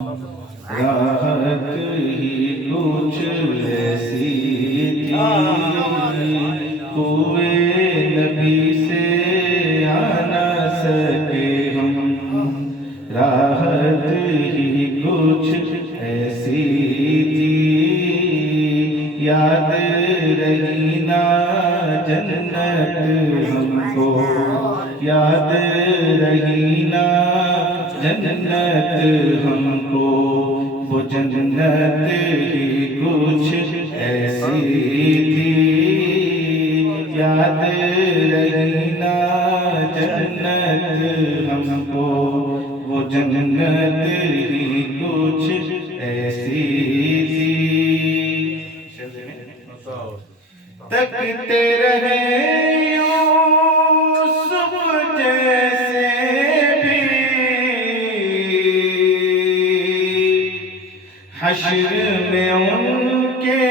راحت ہی کچھ ایسی تھی، کوئے نبی سے آ نہ سکے ہم، راحت ہی کچھ ایسی تھی، یاد رہی نا جنت ہم کو، یاد رہی نا جنت ہم کو، وہ جنت ہی کچھ ایسی تھی، یاد رہی نا جنت ہم کو، وہ جنت ہی کچھ ایسی تھی۔ تکتے رہے یوسف جیسے بھی، حشر میں ان کے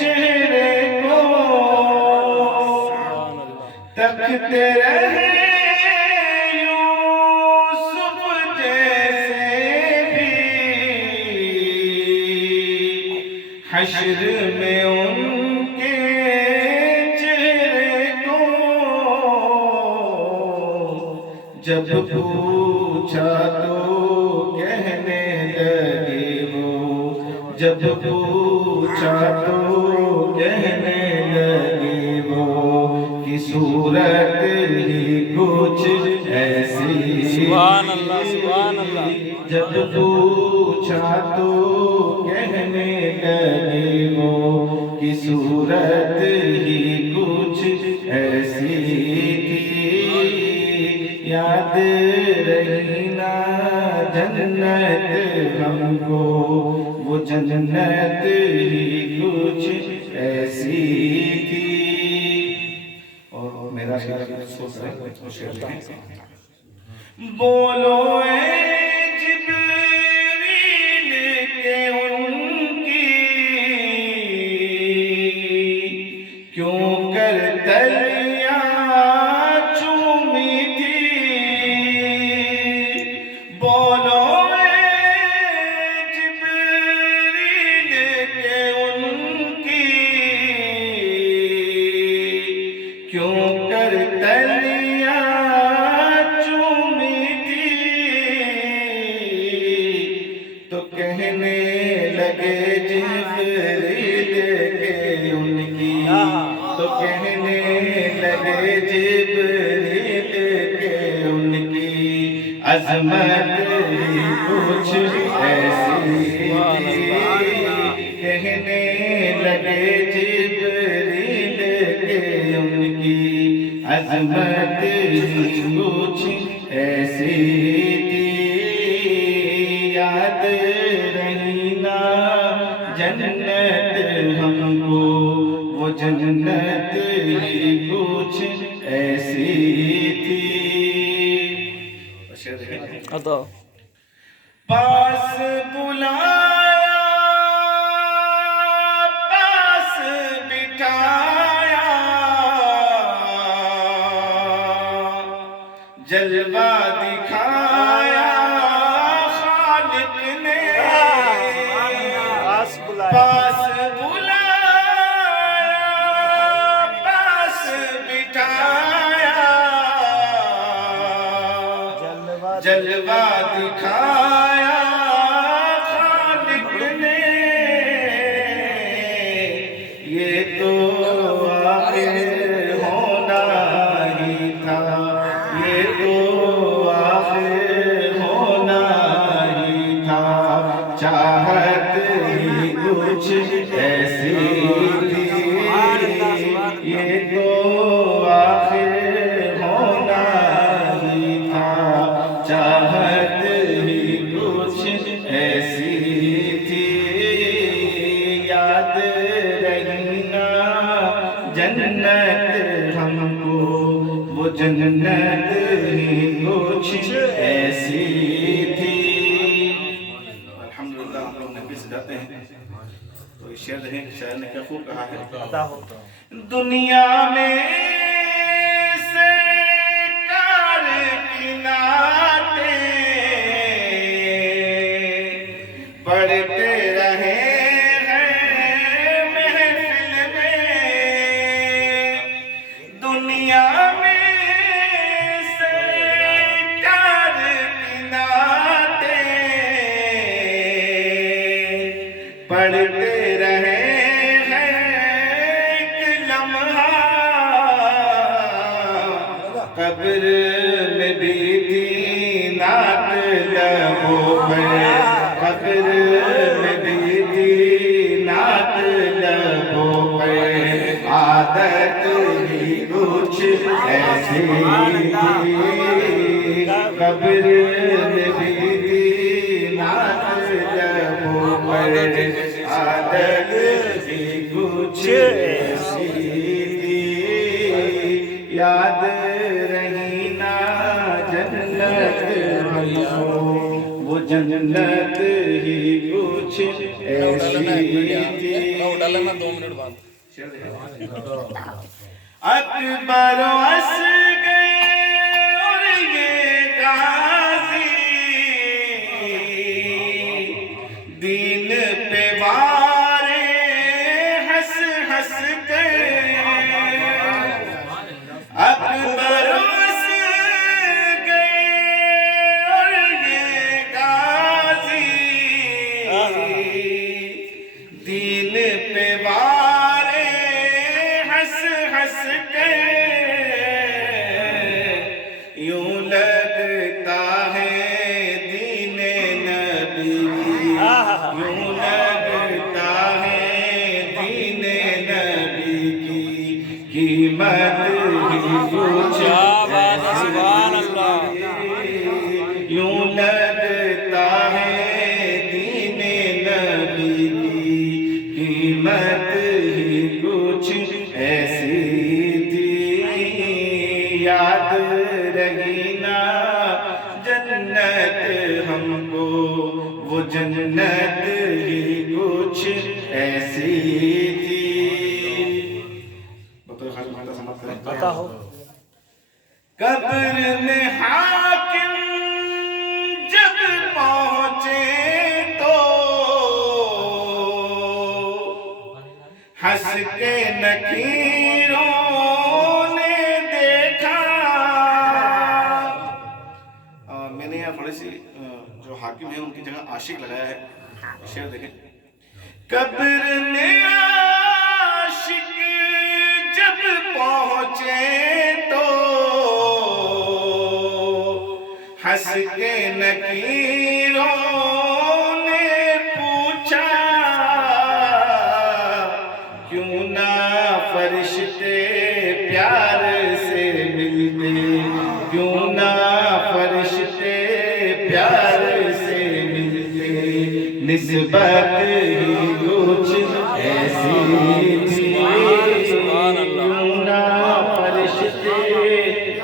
چہرے کو، تکتے رہے یوسف جیسے بھی، حشر میں ان جب پوچھا تو کہنے لگے وہ، جب پوچھا تو کہنے لگے وہ، کہ صورت ہی کچھ ایسی، سبحان اللہ سبحان اللہ، جب پوچھا تو کہنے لگے وہ، کہ صورت ہی کچھ ایسی تھی، یاد رہی نا جنت ہم کو، وہ جنت ہی کچھ ایسی تھی۔ اور میرا سوچ رہے ہیں، بولو اے جبریل کہ ان کی کیوں کر تلیاں چومی تھی، بولو اے جبریل کہ ان کی کیوں کر تلیاں تو کہنے لگے جبریل کہ ان کی، تو کہنے لگے جبریل کہ ان کی عظمت ہی کچھ ایسی تھی، کہنے لگے جبریل کہ ان کی عظمت ہی کچھ ایسی تھی، یاد رہی نا جنت ہم کو، وہ جنت ہی کچھ ایسی تھی۔ پاس بلایا پاس بٹھایا، جلوہ دکھایا پاس بلایا پاس بٹھایا، جلوہ دکھایا خالق نے، یہ تو آخر ہونا ہی تھا، یہ تو آخر ہونا ہی تھا، چاہت ہی کچھ ایسی تھی، یہ تو آخر ہونا ہی تھا، چاہت ہی کچھ ایسی تھی، یاد رہی نا جنت ہم کو، وہ جنت ہی کچھ ایسی تھی۔ الحمدللہ ہم لوگ نبی سے جاتے ہیں تو اس شعر نے کیا خوب کہا ہے، دنیا میں سرکار کی نعتیں پڑھتے رہے ہیں ایک لمحہ، قبر میں بھی تھی نعت لبوں پر، قبر میں بھی تھی نعت لبوں پر، عادت ہی کچھ ایسی تھی، قبر میں بھی تھی نعت لبوں پر، عادت ہی کچھ ایسی تھی، یاد رہی نا جنت ہم کو، وہ جنت ہی کچھ ایسی تھی۔ اکبر و اصغر اور یہ غازی، دین پہ وارے ہنس ہنس کر، اکبر و اصغر اور یہ غازی، دین پہ وارے ہنس ہنس کر، یوں لگتا ہے دین نبی، یوں لگتا ہے دین نبی کی قیمت ہی کچھ سبحان اللہ، یوں لگتا ہے دین نبی کی قیمت ہی کچھ ایسی تھی، یاد رہی نا جنت ہم کو، وہ جنت ہی کچھ ایسی تھی۔ پتہ ہو قبر میں حاکم جب پہنچے تو ہنس کے نکیروں نے دیکھا، میں نے یہاں تھوڑی سی جو حاکم ہیں ان کی جگہ عاشق لگایا ہے، شعر دیکھیں۔ قبر میں عاشق جب پہنچے تو ہنس کے نکیروں نے پوچھا، کیوں نہ فرشتے پیار سے ملتے، کیوں نہ فرشتے پیار سے ملتے، نسبت ہی کچھ ایسی تھی، کیوں نہ فرشتے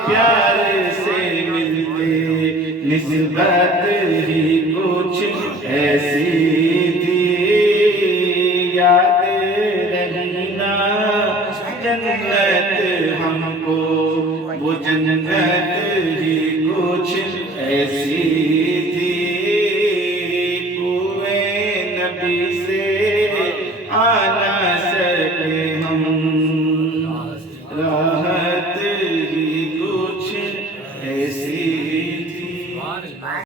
پیار سے ملتے، نسبت ہی کچھ ایسی